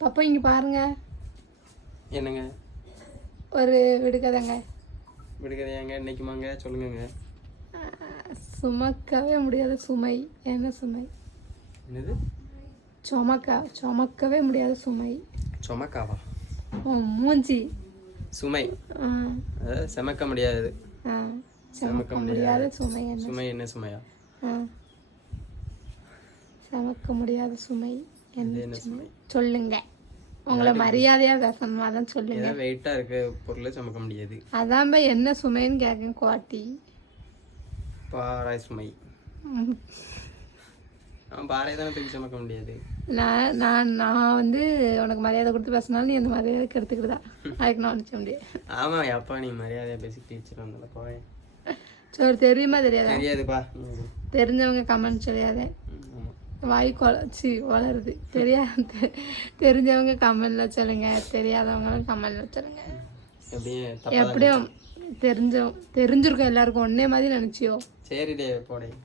பாப்பா இங்கே பாருங்க. என்னங்க? ஒரு விடுகதைங்க. விடுகதையாங்க? இன்னைக்குமாங்க? சொல்லுங்கங்க. சுமக்கவே முடியாத சுமை. என்ன சுமை? என்னது? சுமக்கவே முடியாத சுமை. சுமக்காவா? மூஞ்சி. சுமை. அதாவது சுமக்க முடியாது. சுமக்க முடியாத சுமை. என்ன சுமை? என்ன சுமையா? சுமக்க முடியாத சுமை. என்ன சுமை? சொல்லுங்க. உங்களை மரியாதையா பேசணுமா? அதான் சொல்லுங்க. ஏதாவது வெயிட்டா இருக்க பொருளை சுமக்க முடியாது. அதான் என்ன சுமைன்னு கேட்க குவாட்டி. பாறை சுமை. பாறை தானே தூக்கி சுமக்க முடியாது. நான் வந்து உனக்கு மரியாதை கொடுத்து பேசினாலும் நீ அந்த மரியாதைக்கு எடுத்துக்கிட்டா அதுக்கு நான் நினச்ச முடியாது. ஆமா அப்பா நீ மரியாதையா பேசிக்கிட்டு வச்சிருந்தல கோவை. சரி தெரியுமா தெரியாதா? தெரியாதுப்பா. தெரிஞ்சவங்க கமெண்ட் சொல்லியாதே. வாய் கொலைச்சி வளருது. தெரிஞ்சவங்க கமெண்ட்ல சொல்லுங்க, தெரியாதவங்களும் கமெண்ட்ல சொல்லுங்க. எப்படியும் தெரிஞ்சிருக்கும் எல்லாருக்கும் ஒன்னே மாதிரி நினைச்சியோ. சரி போடே.